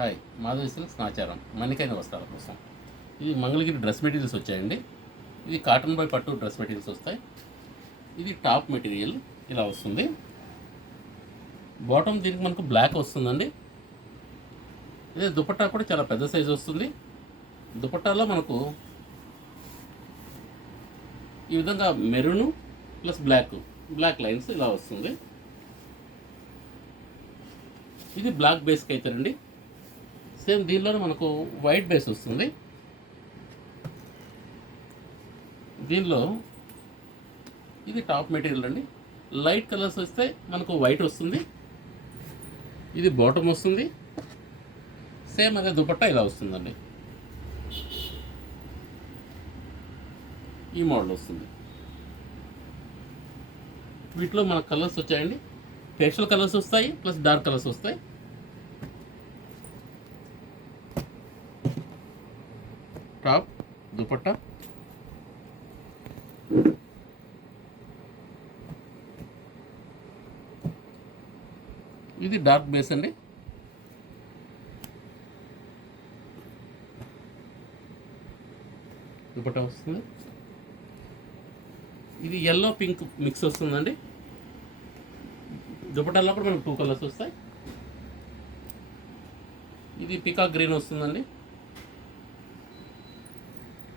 Hi, Madhavi silks Nacharam మన్నికైన వస్త్రాల కోసం. ఇది మంగళగిరి డ్రెస్ మెటీరియల్స్ వచ్చాయండి. ఇది కాటన్ బై పట్టు డ్రెస్ మెటీరియల్స్ వస్తాయి. ఇది టాప్ మెటీరియల్ ఇలా వస్తుంది. బాటమ్ దీనికి మనకు బ్లాక్ వస్తుందండి. ఇదే దుపట్టా కూడా చాలా పెద్ద సైజు వస్తుంది. దుపట్టాలో మనకు ఈ విధంగా మెరూను ప్లస్ బ్లాక్ లైన్స్ ఇలా వస్తుంది. ఇది బ్లాక్ బేస్కి అవుతారండి. సేమ్ దీనిలోనే మనకు వైట్ బేస్ వస్తుంది. దీనిలో ఇది టాప్ మెటీరియల్ అండి. లైట్ కలర్స్ వస్తే మనకు వైట్ వస్తుంది. ఇది బాటమ్ వస్తుంది. సేమ్ అదే దుపట్టా ఇలా వస్తుందండి. ఈ మోడల్ వస్తుంది. వీటిలో మన కలర్స్ వచ్చాయండి. పేస్టల్ కలర్స్ వస్తాయి ప్లస్ డార్క్ కలర్స్ వస్తాయి. టాప్ దుపట్టా ఇది డార్క్ బేస్ అండి. దుపట్టా వస్తుంది. ఇది ఎల్లో పింక్ మిక్స్ వస్తుందండి. దుపట్టాలో కూడా మనకు 2 కలర్స్ వస్తాయి. ఇది పికాక్ గ్రీన్ వస్తుందండి.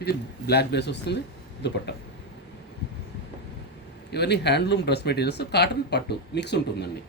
ఇది బ్లాక్ బేస్ వస్తుంది. దుపట్టా ఇవన్నీ హ్యాండ్లూమ్ డ్రెస్ మెటీరియల్స్, కాటన్ పట్టు మిక్స్ ఉంటుందండి.